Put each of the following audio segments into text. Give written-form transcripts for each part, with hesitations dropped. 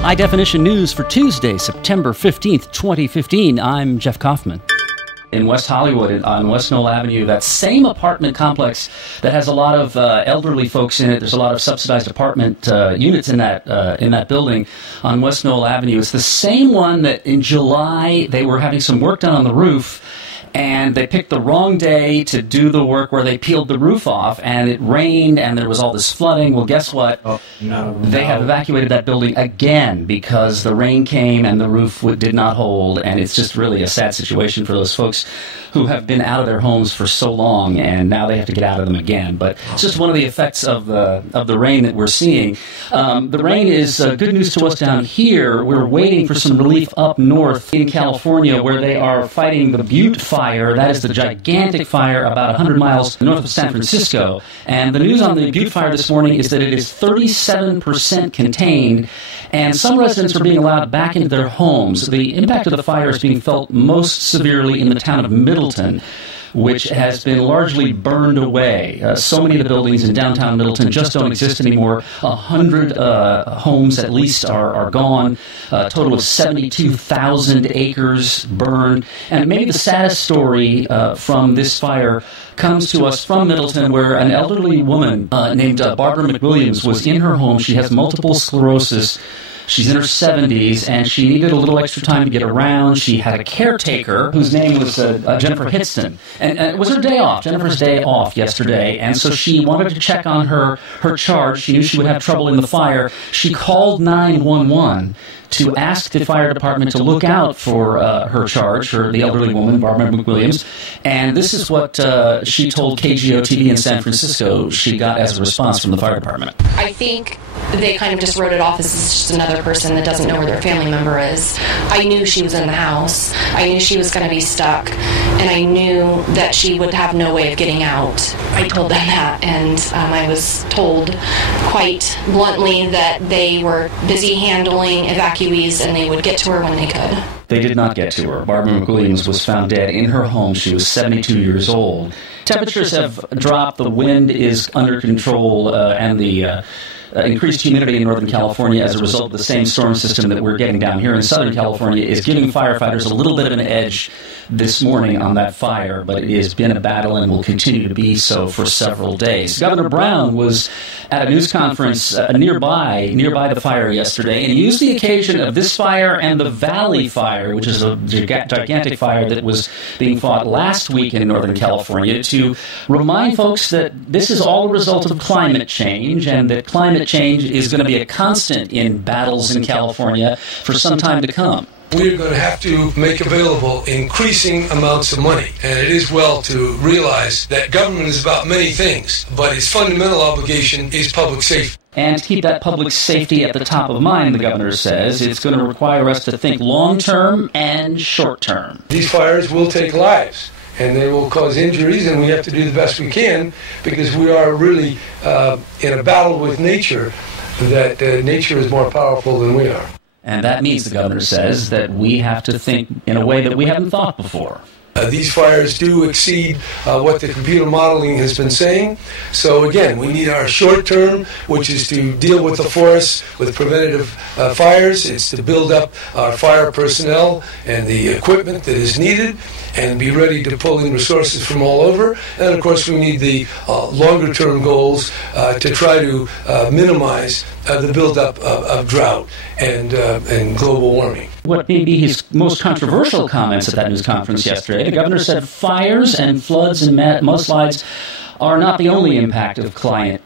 High Definition News for Tuesday, September 15th, 2015. I'm Jeff Kaufman. In West Hollywood, on West Knoll Avenue, that same apartment complex that has a lot of elderly folks in it. There's a lot of subsidized apartment units in that building on West Knoll Avenue. It's the same one that in July they were having some work done on the roof, and they picked the wrong day to do the work where they peeled the roof off, and it rained, and there was all this flooding. Well, guess what? They have evacuated that building again because the rain came and the roof did not hold, and it's just really a sad situation for those folks who have been out of their homes for so long, and now they have to get out of them again. But it's just one of the effects of the rain that we're seeing. The rain is good news to us down here. We're waiting for some relief up north in California, where they are fighting the Butte Fire. That is the gigantic fire about 100 miles north of San Francisco. And the news on the Butte Fire this morning is that it is 37% contained, and some residents are being allowed back into their homes. The impact of the fire is being felt most severely in the town of Middleton, which has been largely burned away. So many of the buildings in downtown Middleton just don't exist anymore. 100 homes at least are gone. A total of 72,000 acres burned. And maybe the saddest story from this fire comes to us from Middleton, where an elderly woman named Barbara McWilliams was in her home. She has multiple sclerosis. She's in her 70s, and she needed a little extra time to get around. She had a caretaker whose name was Jennifer Hitston. And it was her day off, Jennifer's day off yesterday. And so she wanted to check on her charge. She knew she would have trouble in the fire. She called 911 to ask the fire department to look out for her charge, the elderly woman, Barbara McWilliams. And this is what she told KGO-TV in San Francisco she got as a response from the fire department. I think they kind of just wrote it off as just another person that doesn't know where their family member is. I knew she was in the house. I knew she was going to be stuck. And I knew that she would have no way of getting out. I told them that, and I was told quite bluntly that they were busy handling evacuees and they would get to her when they could. They did not get to her. Barbara McWilliams was found dead in her home. She was 72 years old. Temperatures have dropped. The wind is under control, and the increased humidity in Northern California as a result of the same storm system that we're getting down here in Southern California is giving firefighters a little bit of an edge this morning on that fire, but it has been a battle and will continue to be so for several days. Governor Brown was at a news conference nearby the fire yesterday, and he used the occasion of this fire and the Valley Fire, which is a gigantic fire that was being fought last week in Northern California, to remind folks that this is all a result of climate change, and that climate change is going to be a constant in battles in California for some time to come. We're going to have to make available increasing amounts of money. And it is well to realize that government is about many things, but its fundamental obligation is public safety. And to keep that public safety at the top of mind, the governor says, it's going to require us to think long-term and short-term. These fires will take lives, and they will cause injuries, and we have to do the best we can, because we are really in a battle with nature, that nature is more powerful than we are. And that means, the governor says, that we have to think in a way that we haven't thought before. These fires do exceed what the computer modeling has been saying. So again, we need our short term, which is to deal with the forests with preventative fires. It's to build up our fire personnel and the equipment that is needed, and be ready to pull in resources from all over. And of course, we need the longer term goals to try to minimize the buildup of drought and global warming. What may be his most controversial comments at that news conference yesterday, the governor said fires and floods and mudslides are not the only impact of climate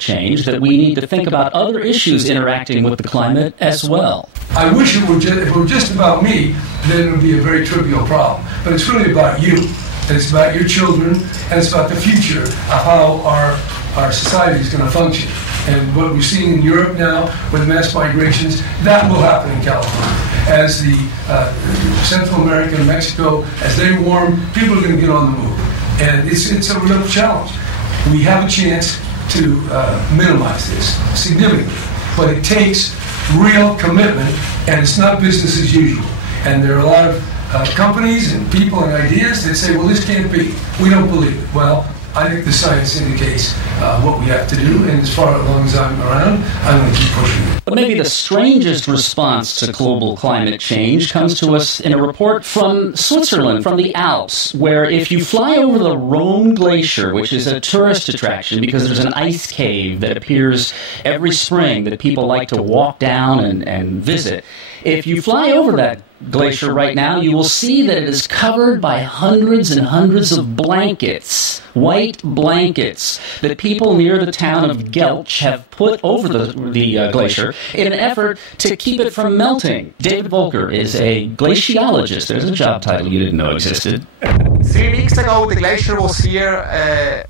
change, that we need to think about other issues interacting with the climate as well. I wish if it were just about me, then it would be a very trivial problem. But it's really about you, and it's about your children, and it's about the future of how our society is going to function. And what we've seen in Europe now with mass migrations, that will happen in California. As the Central America and Mexico, as they warm, people are going to get on the move. And it's a real challenge. We have a chance to minimize this significantly, but it takes real commitment, and it's not business as usual. And there are a lot of companies and people and ideas that say, well, this can't be. We don't believe it. Well, I think the science indicates what we have to do, and as far as I'm around, I'm going to keep pushing it. But maybe the strangest response to global climate change comes to us in a report from Switzerland, from the Alps, where if you fly over the Rhone Glacier, which is a tourist attraction because there's an ice cave that appears every spring that people like to walk down and visit, if you fly over that glacier right now, you will see that it is covered by hundreds and hundreds of blankets, white blankets, that people near the town of Gelch have put over the glacier in an effort to keep it from melting. David Volker is a glaciologist. There's a job title you didn't know existed. 3 weeks ago, the glacier was here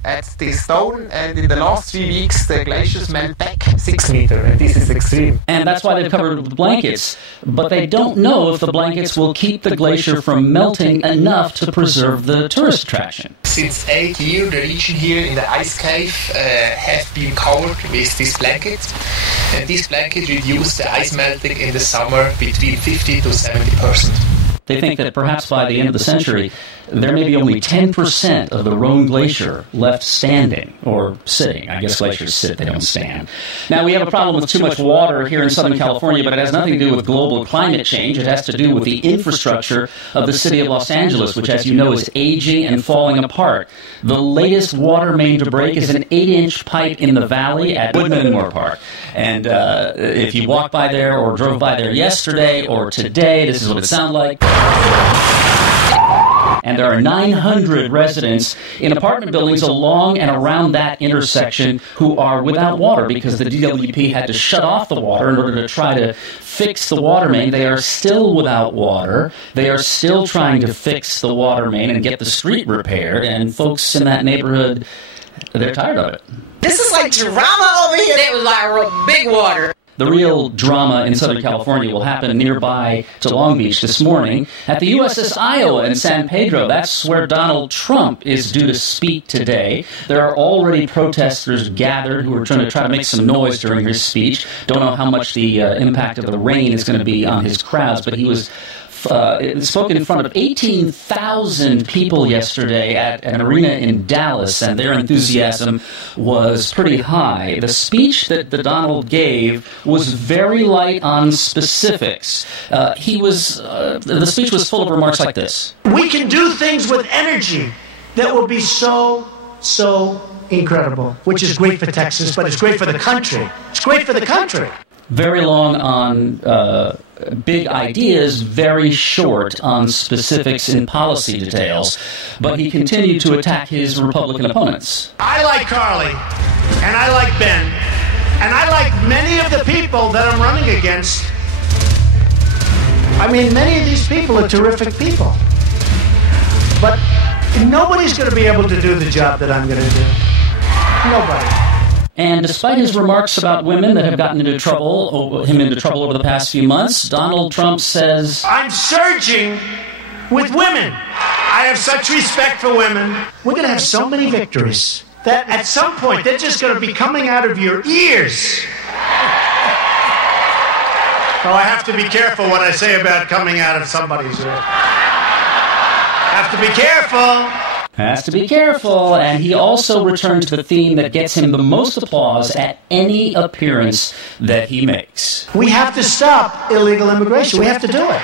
at this stone, and in the last 3 weeks, the glaciers melt back 6 meters, and this is extreme. And that's why they've covered it with blankets. But they don't know if the blankets will keep the glacier from melting enough to preserve the tourist attraction. Since 8 years, the region here in the ice cave have been covered with this blanket, and this blanket reduces the ice melting in the summer between 50 to 70%. They think that perhaps by the end of the century, there may be only 10% of the Rhone Glacier left standing, or sitting. I guess glaciers sit, they don't stand. Now, we have a problem with too much water here in Southern California, but it has nothing to do with global climate change. It has to do with the infrastructure of the city of Los Angeles, which, as you know, is aging and falling apart. The latest water main to break is an 8-inch pipe in the valley at Woodman and Moore Park. And if you walk by there or drove by there yesterday or today, this is what it sounds like. And there are 900 residents in apartment buildings along and around that intersection who are without water because the DWP had to shut off the water in order to try to fix the water main. They are still without water. They are still trying to fix the water main and get the street repaired. And folks in that neighborhood, they're tired of it. This is like drama over here. It was like big water. The real drama in Southern California will happen nearby to Long Beach this morning at the USS Iowa in San Pedro. That's where Donald Trump is due to speak today. There are already protesters gathered who are trying to make some noise during his speech. Don't know how much the impact of the rain is going to be on his crowds, but he was spoken in front of 18,000 people yesterday at an arena in Dallas, and their enthusiasm was pretty high. The speech that Donald gave was very light on specifics. The speech was full of remarks like this. We can do things with energy that will be so incredible, which is great for Texas, but it's great for the country. It's great for the country. Very long on big ideas, very short on specifics in policy details. But he continued to attack his Republican opponents. I like Carly, and I like Ben, and I like many of the people that I'm running against. I mean, many of these people are terrific people. But nobody's going to be able to do the job that I'm going to do. Nobody. And despite his remarks about women that have gotten him into trouble over the past few months, Donald Trump says, I'm surging with women. I have such respect for women. We're going to have so many victories that at some point they're just going to be coming out of your ears. So I have to be careful what I say about coming out of somebody's ear. Have to be careful. Has to be careful, and he also returned to the theme that gets him the most applause at any appearance that he makes. We have to stop illegal immigration. We have to do it.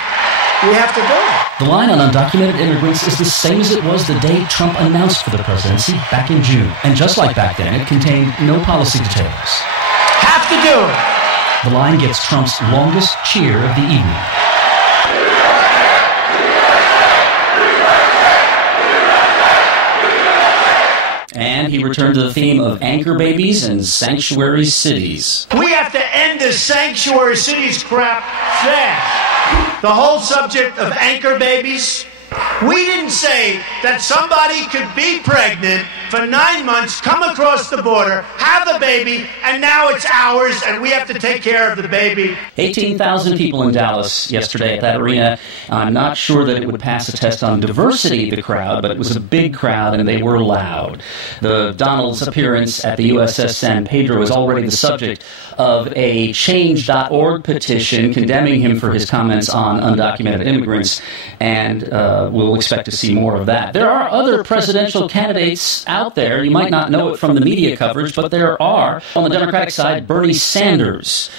We have to do it. The line on undocumented immigrants is the same as it was the day Trump announced for the presidency back in June. And just like back then, it contained no policy details. Have to do it. The line gets Trump's longest cheer of the evening. And he returned to the theme of anchor babies and sanctuary cities. We have to end this sanctuary cities crap fast. The whole subject of anchor babies. We didn't say that somebody could be pregnant for 9 months, come across the border, have a baby, and now it's ours, and we have to take care of the baby. 18,000 people in Dallas yesterday at that arena. I'm not sure that it would pass a test on diversity, the crowd, but it was a big crowd, and they were loud. Donald's appearance at the USS San Pedro is already the subject of a Change.org petition condemning him for his comments on undocumented immigrants, and we'll expect to see more of that. There are other presidential candidates out there. You might not know it from the media coverage, but there are. On the Democratic side, Bernie Sanders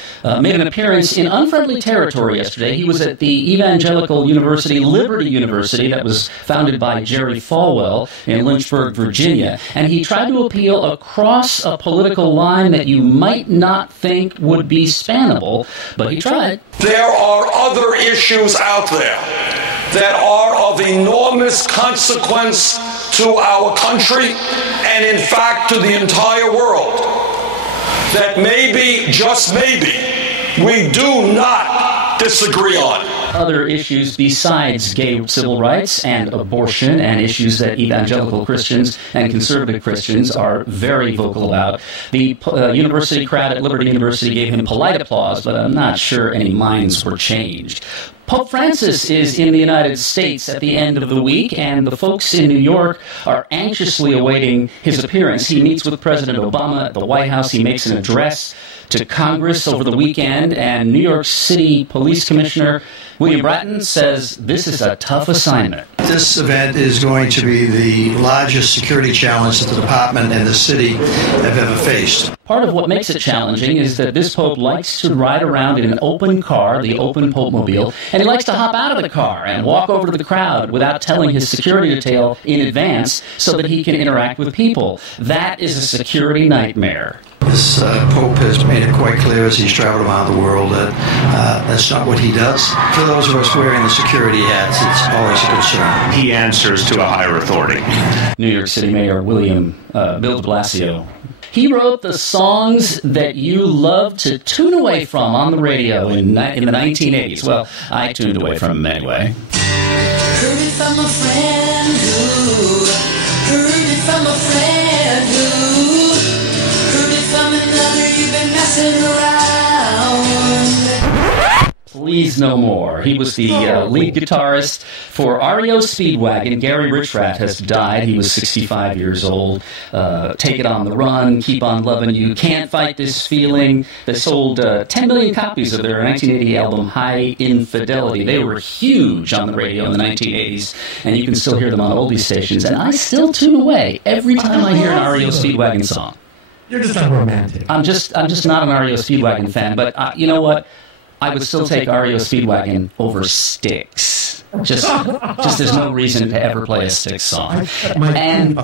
made an appearance in unfriendly territory yesterday. He was at the evangelical university, Liberty University, that was founded by Jerry Falwell in Lynchburg, Virginia, and he tried to appeal across a political line that you might not think would be spannable, but he tried. There are other issues out there that are of enormous consequence to our country and, in fact, to the entire world that maybe, just maybe, we do not disagree on. Other issues besides gay civil rights and abortion, and issues that evangelical Christians and conservative Christians are very vocal about. The university crowd at Liberty University gave him polite applause, but I'm not sure any minds were changed. Pope Francis is in the United States at the end of the week, and the folks in New York are anxiously awaiting his appearance. He meets with President Obama at the White House. He makes an address to Congress over the weekend, and New York City Police Commissioner William Bratton says this is a tough assignment. This event is going to be the largest security challenge that the department and the city have ever faced. Part of what makes it challenging is that this Pope likes to ride around in an open car, the open Pope-mobile, and he likes to hop out of the car and walk over to the crowd without telling his security detail in advance so that he can interact with people. That is a security nightmare. This Pope has made it quite clear as he's traveled around the world that that's not what he does. For those of us wearing the security hats, it's always a concern. He answers to a higher authority. New York City Mayor Bill de Blasio. He wrote the songs that you love to tune away from on the radio in the 1980s. Well, I tuned away from them anyway. Heard it from a friend who, heard it from a friend who, heard it from another, you've been messing around. Please no more. He was the lead guitarist for REO Speedwagon. Gary Richrath has died. He was 65 years old. Take It on the Run, Keep on Loving You, Can't Fight This Feeling. They sold 10 million copies of their 1980 album High Infidelity. They were huge on the radio in the 1980s, and you can still hear them on oldie stations. And I still tune away every time I hear an REO Speedwagon song. You're just not romantic. I'm just not an REO Speedwagon fan, but you know what? I would still take REO Speedwagon over Styx. Just there's no reason to ever play a Styx song. And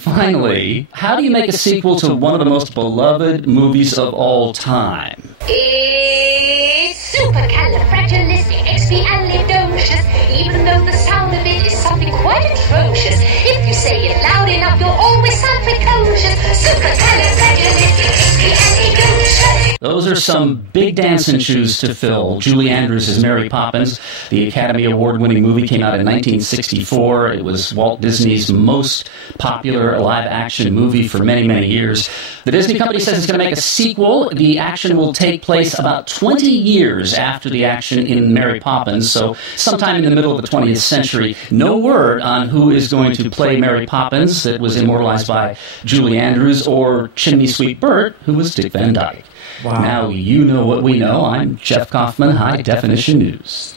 finally, how do you make a sequel to one of the most beloved movies of all time? It's supercalifragilisticexpialidocious, even though the sound of it is something quite atrocious. If you say it loud enough, you'll always sound precocious. Supercalifragilisticexpialidocious. Those are some big dancing shoes to fill. Julie Andrews as Mary Poppins. The Academy Award-winning movie came out in 1964. It was Walt Disney's most popular live-action movie for many, many years. The Disney company says it's going to make a sequel. The action will take place about 20 years after the action in Mary Poppins, so sometime in the middle of the 20th century. No word on who is going to play Mary Poppins, that was immortalized by Julie Andrews, or Chimney Sweet Bert, who was Dick Van Dyke. Wow. Now you know what we know. I'm Jeff Kaufman, High Definition News.